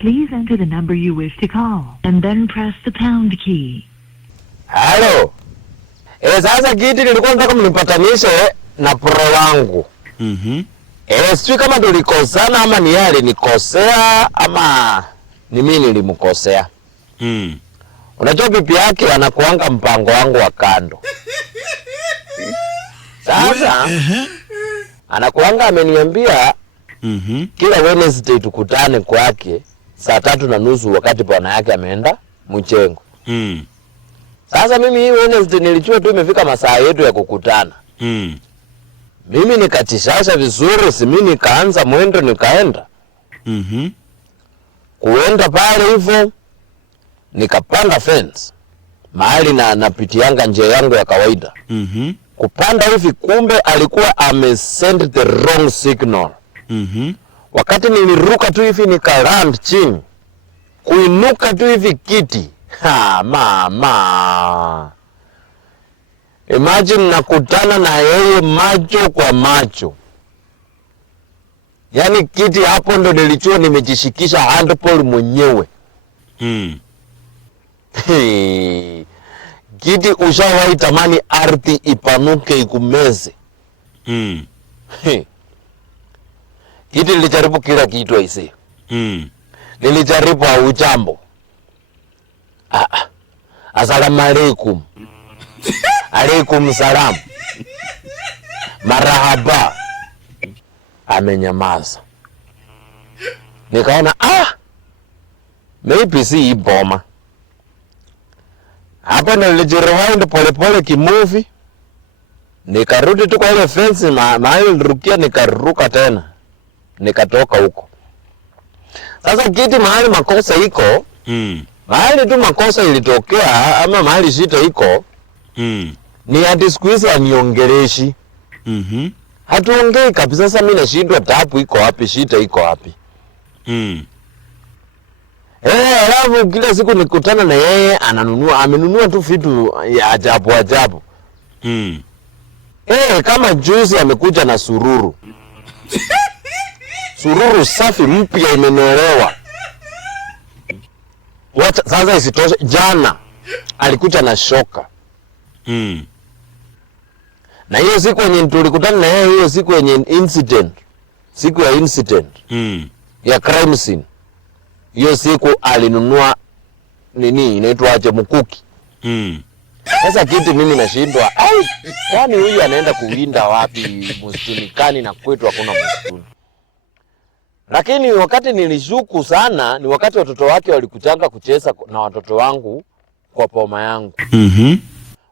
Please enter the number you wish to call and then press the pound key. Halo. Sasa Kiti nilikuwa nataka mnipatanishe na pro wangu. Sijui kama tulikosana ama ni yeye alinikosea ama ni mimi nilimkosea. Unajua bibi yake anakuanga mpango wangu wa kando. Sasa anakuanga ameniambia kila Wednesday tukutane kwake saa 3:30 wakati bwana yake ameenda Mchengo. Sasa mimi hii Wednesday nilijua tu imefika masaa yetu ya kukutana. Mimi nikachishasha vizuri, mimi nikaanza mwendo nikaenda. Kuenda pale hivyo nikapanda fence. Mahali na napitianga njia yangu ya kawaida. Kupanda hivi kumbe alikuwa amesend the wrong signal. Wakati niliruka tu hivi nikaland chini. Kuinuka tu hivi Kiti. Mama. Imagine nakutana na yeye macho kwa macho. Yaani Kiti hapo ndo nilichua nimejishikisha handball mwenyewe. Kiti ushawahi tamani ardhi ipanuke ikumeze. Kiti nilijaribu kila kitu aisee. Nilijaribu ujambo. Asalamu alaikum. Alaikum salam. Marahaba. Amenyamaza. Nikaona maybe si iboma. Hapo nilijirewind pole kimovie. Nikarudi tu kwa ile fence mahali nilirukia nikaruka tena. Nikatoka huko. Sasa Kiti mahali makosa iko. Mahali tu makosa ilitokea ama mahali shida iko. Ni hadi siku hizi aniongeleshi. Hatuongei kabisa. Sasa mimi nashindwa tabu iko wapi, shida iko wapi. Alafu kila siku nikutana na yeye amenunua tu vitu ya ajabu. Kama juzi amekuja na sururu. Sururu safi mpya imenolewa. Sasa isitoshe jana alikuja na shoka. Na hiyo siku yenye tulikutana na yeye, hiyo siku yenye siku ya incident ya crime scene, hiyo siku alinunua nini inaitwa aje mkuki. Sasa Kiti mimi nashindwa, kwani huyu anaenda kuwinda wapi msituni kani na kwetu hakuna msituni. Lakini wakati nilishuku sana ni wakati watoto wake walikutanga kucheza na watoto wangu kwa poma yangu.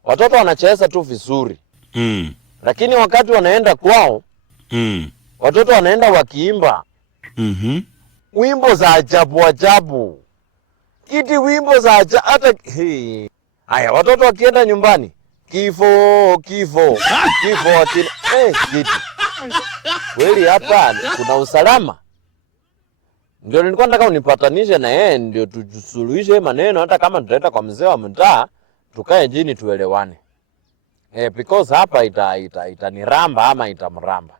Watoto wanacheza tu vizuri. Lakini wakati wanaenda kwao, watoto wanaenda wakiimba. Wimbo za ajabu. Kiti wimbo za ajabu hata haya watoto wakienda nyumbani, kifo Kiti. Kiti. Kweli hapa kuna usalama. Ndio nilikuwa nataka unipatanishe na yeye ndio tusuluhishe maneno, hata kama tutaenda kwa mzee wa mtaa tukae chini tuelewane. Because hapa itaniramba ama itamramba.